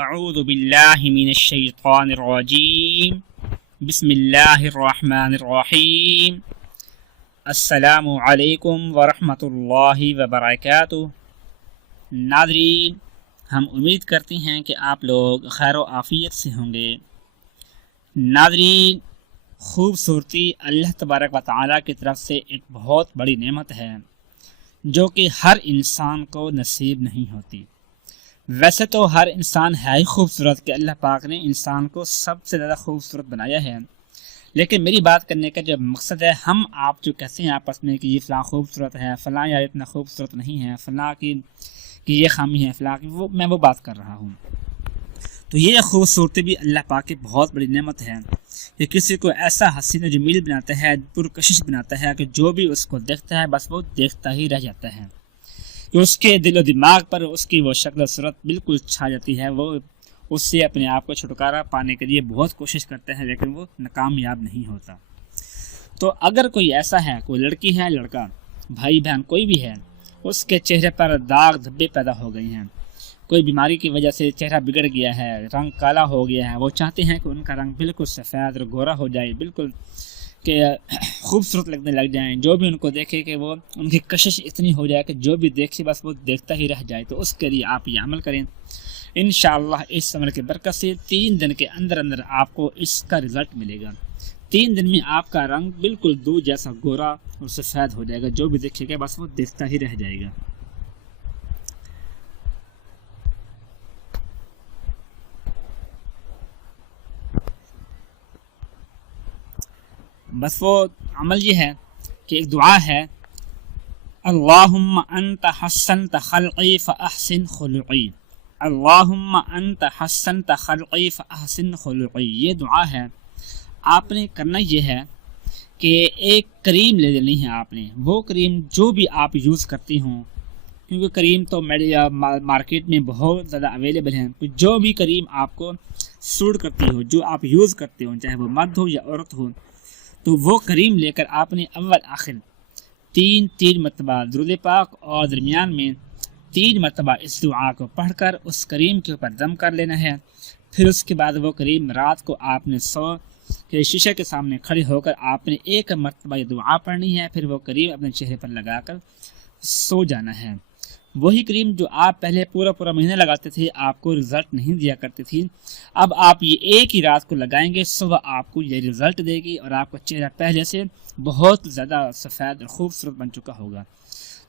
اعوذ باللہ من الشیطان الرجیم بسم اللہ الرحمن الرحیم السلام علیکم ورحمۃ اللہ وبرکاتہ ناظرین، ہم امید کرتے ہیں کہ آپ لوگ خیر و عافیت سے ہوں گے۔ ناظرین، خوبصورتی اللہ تبارک و تعالیٰ کی طرف سے ایک بہت بڑی نعمت ہے، جو کہ ہر انسان کو نصیب نہیں ہوتی۔ ویسے تو ہر انسان ہے ہی خوبصورت کہ اللہ پاک نے انسان کو سب سے زیادہ خوبصورت بنایا ہے۔ لیکن میری بات کرنے کا جو مقصد ہے، ہم آپ جو کہتے ہیں آپس میں کہ یہ فلاں خوبصورت ہے، فلاں یا اتنا خوبصورت نہیں ہے، فلاں کی کہ یہ خامی ہے، فلاں کی، وہ میں وہ بات کر رہا ہوں۔ تو یہ خوبصورتی بھی اللہ پاک کی بہت بڑی نعمت ہے کہ کسی کو ایسا حسین و جمیل بناتا ہے، پرکشش بناتا ہے کہ جو بھی اس کو دیکھتا ہے، بس وہ دیکھتا ہی رہ جاتا ہے۔ کہ اس کے دل و دماغ پر اس کی وہ شکل و صورت بالکل چھا جاتی ہے، وہ اس سے اپنے آپ کو چھٹکارا پانے کے لیے بہت کوشش کرتے ہیں، لیکن وہ ناکامیاب نہیں ہوتا۔ تو اگر کوئی ایسا ہے، کوئی لڑکی ہے، لڑکا، بھائی بہن، کوئی بھی ہے، اس کے چہرے پر داغ، دھبے پیدا ہو گئے ہیں۔ کوئی بیماری کی وجہ سے چہرہ بگڑ گیا ہے، رنگ کالا ہو گیا ہے، وہ چاہتے ہیں کہ ان کا رنگ بالکل سفید اور گورا ہو جائے، بالکل کہ خوبصورت لگنے لگ جائیں، جو بھی ان کو دیکھے کہ وہ، ان کی کشش اتنی ہو جائے کہ جو بھی دیکھے بس وہ دیکھتا ہی رہ جائے، تو اس کے لیے آپ یہ عمل کریں۔ انشاءاللہ اس عمل کے برکت سے تین دن کے اندر اندر آپ کو اس کا رزلٹ ملے گا۔ تین دن میں آپ کا رنگ بالکل دودھ جیسا گورا اور سفید ہو جائے گا، جو بھی دیکھے گا بس وہ دیکھتا ہی رہ جائے گا۔ بس وہ عمل یہ ہے کہ ایک دعا ہے، اللہم انت حسنت خلقی فاحسن خلقی، اللہم انت حسنت خلقی فاحسن خلقی۔ یہ دعا ہے۔ آپ نے کرنا یہ ہے کہ ایک کریم لے لینی ہے آپ نے۔ وہ کریم جو بھی آپ یوز کرتی ہوں، کیونکہ کریم تو مارکیٹ میں بہت زیادہ اویلیبل ہیں۔ تو جو بھی کریم آپ کو سوٹ کرتی ہو، جو آپ یوز کرتے ہو، چاہے وہ مرد ہو یا عورت ہو تو وہ کریم لے کر آپ نے اول آخر تین تین مرتبہ درود پاک اور درمیان میں تین مرتبہ اس دعا کو پڑھ کر اس کریم کے اوپر دم کر لینا ہے۔ پھر اس کے بعد وہ کریم رات کو آپ نے سو کہ شیشے کے سامنے کھڑے ہو کر آپ نے ایک مرتبہ یہ دعا پڑھنی ہے، پھر وہ کریم اپنے چہرے پر لگا کر سو جانا ہے۔ وہی کریم جو آپ پہلے پورا پورا مہینہ لگاتے تھے، آپ کو رزلٹ نہیں دیا کرتی تھی اب آپ یہ ایک ہی رات کو لگائیں گے، صبح آپ کو یہ رزلٹ دے گی اور آپ کا چہرہ پہلے سے بہت زیادہ سفید اور خوبصورت بن چکا ہوگا۔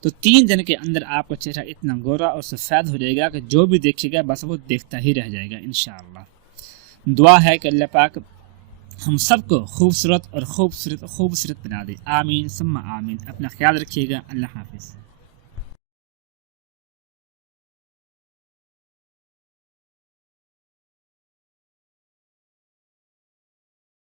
تو تین دن کے اندر آپ کا چہرہ اتنا گورا اور سفید ہو جائے گا کہ جو بھی دیکھے گا، بس وہ دیکھتا ہی رہ جائے گا، انشاءاللہ۔ دعا ہے کہ اللہ پاک ہم سب کو خوبصورت اور خوبصورت خوبصورت بنا دے۔ آمین، ثم آمین۔ اپنا خیال رکھیے گا۔ اللہ حافظ۔